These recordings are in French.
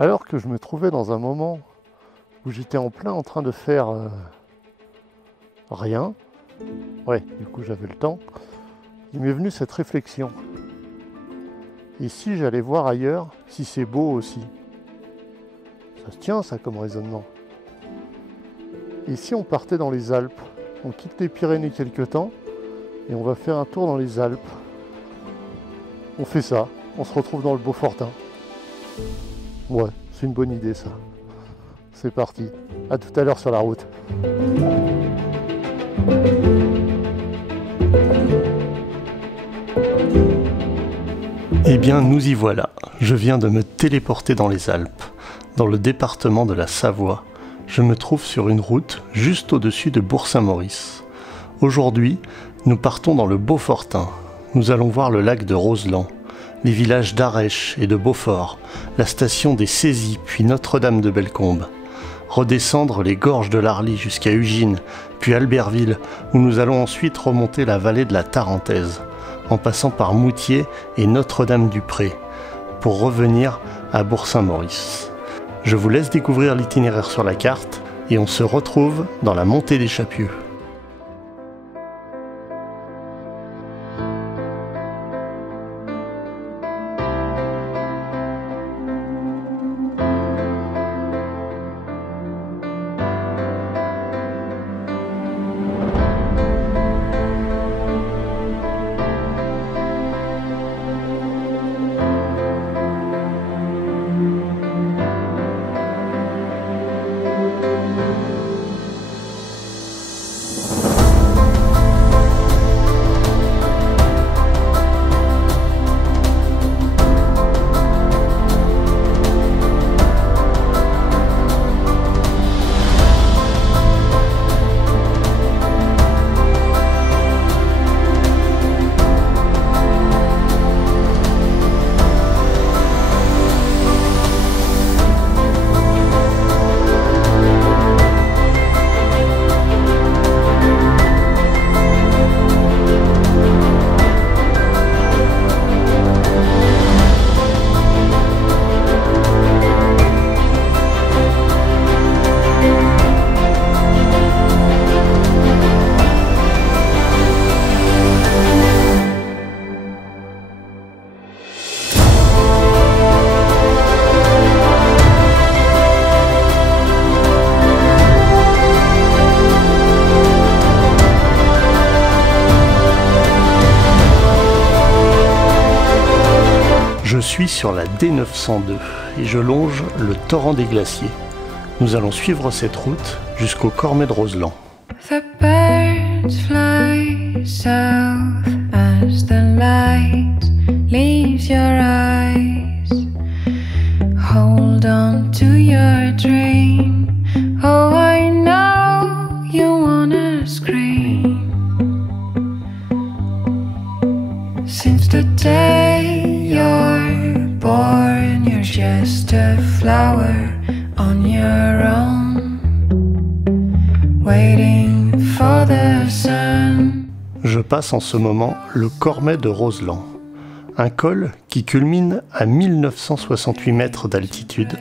Alors que je me trouvais dans un moment où j'étais en plein en train de faire rien, ouais, du coup j'avais le temps, il m'est venu cette réflexion. Et si j'allais voir ailleurs, si c'est beau aussi? Ça se tient ça comme raisonnement. Et si on partait dans les Alpes? On quitte les Pyrénées quelque temps et on va faire un tour dans les Alpes. On fait ça, on se retrouve dans le Beaufortin. Ouais, c'est une bonne idée ça. C'est parti, à tout à l'heure sur la route. Eh bien, nous y voilà. Je viens de me téléporter dans les Alpes, dans le département de la Savoie. Je me trouve sur une route juste au-dessus de Bourg-Saint-Maurice. Aujourd'hui, nous partons dans le Beaufortin. Nous allons voir le lac de Roseland, les villages d'Arèche et de Beaufort, la station des Saisies, puis Notre-Dame de Bellecombe. Redescendre les gorges de l'Arly jusqu'à Ugine, puis Albertville, où nous allons ensuite remonter la vallée de la Tarentaise, en passant par Moutier et Notre-Dame-du-Pré, pour revenir à Bourg-Saint-Maurice. Je vous laisse découvrir l'itinéraire sur la carte et on se retrouve dans la montée des Chapieux. Je suis sur la D902 et je longe le torrent des glaciers. Nous allons suivre cette route jusqu'au Cormet de Roseland. The birds fly south as the light leaves your eyes. Hold on to your dream. Oh, I know you wanna scream. Since the day you're born, you're just a flower on your own, waiting for the sun. Je passe en ce moment le Cormet de Roseland, un col qui culmine à 1968 mètres d'altitude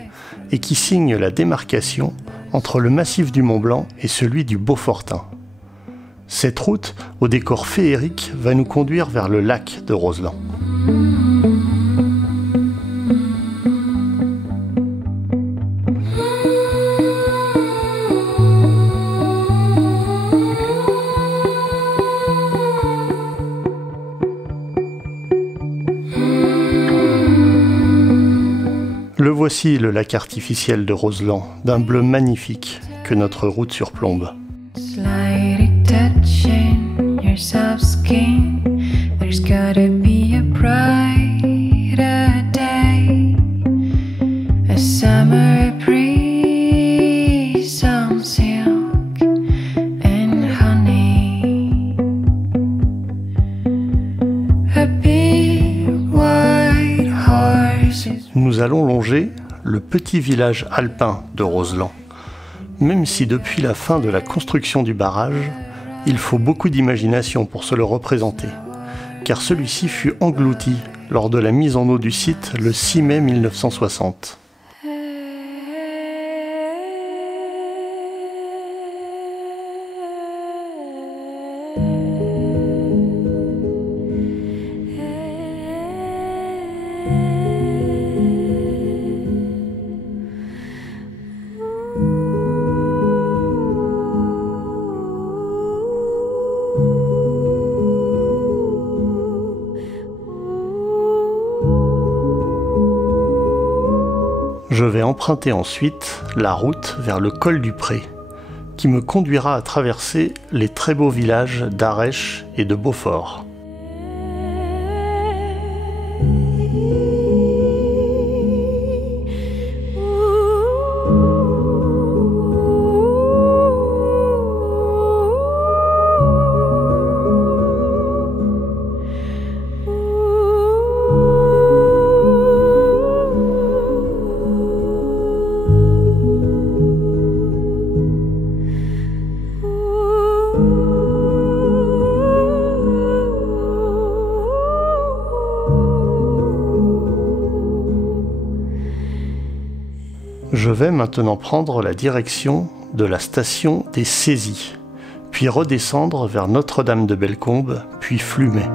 et qui signe la démarcation entre le massif du Mont-Blanc et celui du Beaufortin. Cette route, au décor féerique, va nous conduire vers le lac de Roseland. Le voici, le lac artificiel de Roseland, d'un bleu magnifique que notre route surplombe. Slightly touching your soft skin. There's gotta be a brighter day. A summer breeze, some silk and honey. A big white horse. Nous allons longer le petit village alpin de Roseland. Même si depuis la fin de la construction du barrage, il faut beaucoup d'imagination pour se le représenter, car celui-ci fut englouti lors de la mise en eau du site le 6 mai 1960. Je vais emprunter ensuite la route vers le col du Pré, qui me conduira à traverser les très beaux villages d'Arèche et de Beaufort. Je vais maintenant prendre la direction de la station des Saisies, puis redescendre vers Notre-Dame-de-Bellecombe, puis Flumet.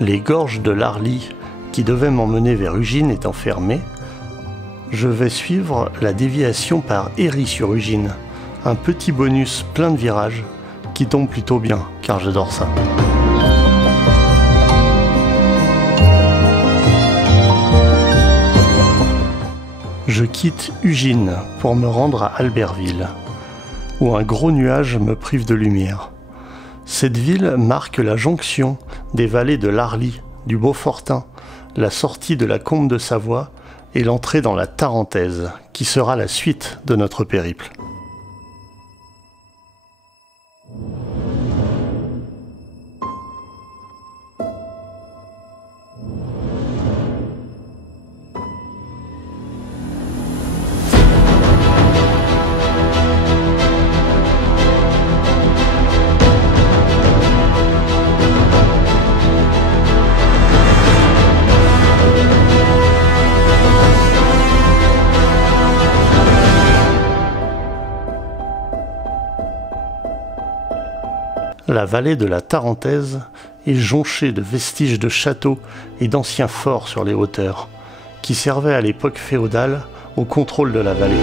Les gorges de l'Arly, qui devaient m'emmener vers Ugine, étant fermées, je vais suivre la déviation par Héry-sur-Ugine, un petit bonus plein de virages qui tombe plutôt bien, car j'adore ça. Je quitte Ugine pour me rendre à Albertville, où un gros nuage me prive de lumière. Cette ville marque la jonction des vallées de l'Arly, du Beaufortin, la sortie de la Combe de Savoie et l'entrée dans la Tarentaise, qui sera la suite de notre périple. La vallée de la Tarentaise est jonchée de vestiges de châteaux et d'anciens forts sur les hauteurs, qui servaient à l'époque féodale au contrôle de la vallée.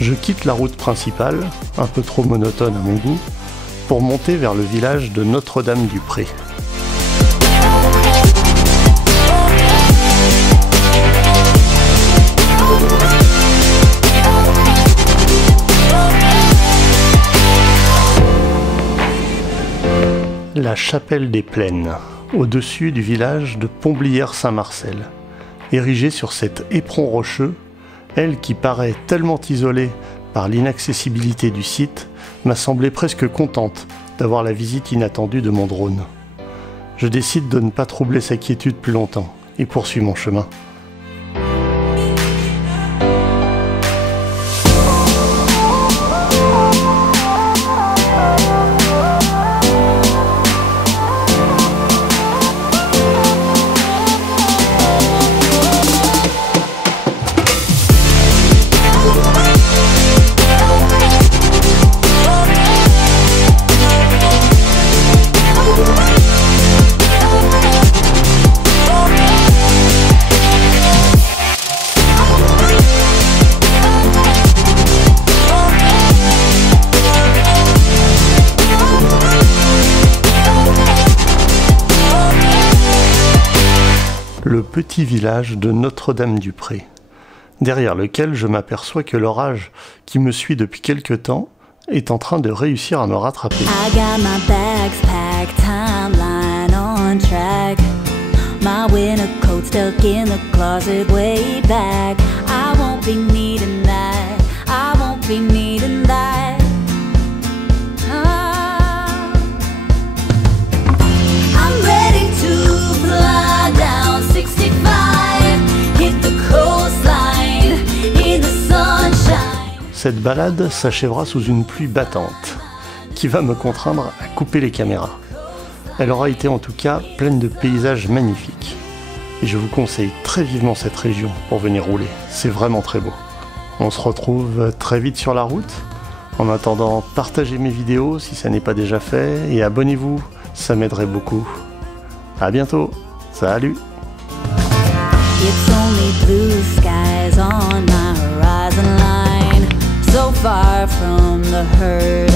Je quitte la route principale, un peu trop monotone à mon goût, pour monter vers le village de Notre-Dame-du-Pré. La chapelle des Plaines, au-dessus du village de Pomblières-Saint-Marcel. Érigée sur cet éperon rocheux, elle qui paraît tellement isolée par l'inaccessibilité du site, m'a semblé presque contente d'avoir la visite inattendue de mon drone. Je décide de ne pas troubler sa quiétude plus longtemps et poursuis mon chemin. Le petit village de Notre-Dame-du-Pré, derrière lequel je m'aperçois que l'orage qui me suit depuis quelque temps est en train de réussir à me rattraper. I got my bags packed, timeline on track. My winter coat stuck in the closet way back. I won't be needing that. I won't be needing that. I'm ready to fly down 65, hit the coastline in the sunshine. Cette balade s'achèvera sous une pluie battante, qui va me contraindre à couper les caméras. Elle aura été en tout cas pleine de paysages magnifiques. Et je vous conseille très vivement cette région pour venir rouler, c'est vraiment très beau. On se retrouve très vite sur la route. En attendant, partagez mes vidéos si ça n'est pas déjà fait et abonnez-vous, ça m'aiderait beaucoup. À bientôt, salut! It's only blue skies on my horizon line, so far from the hurt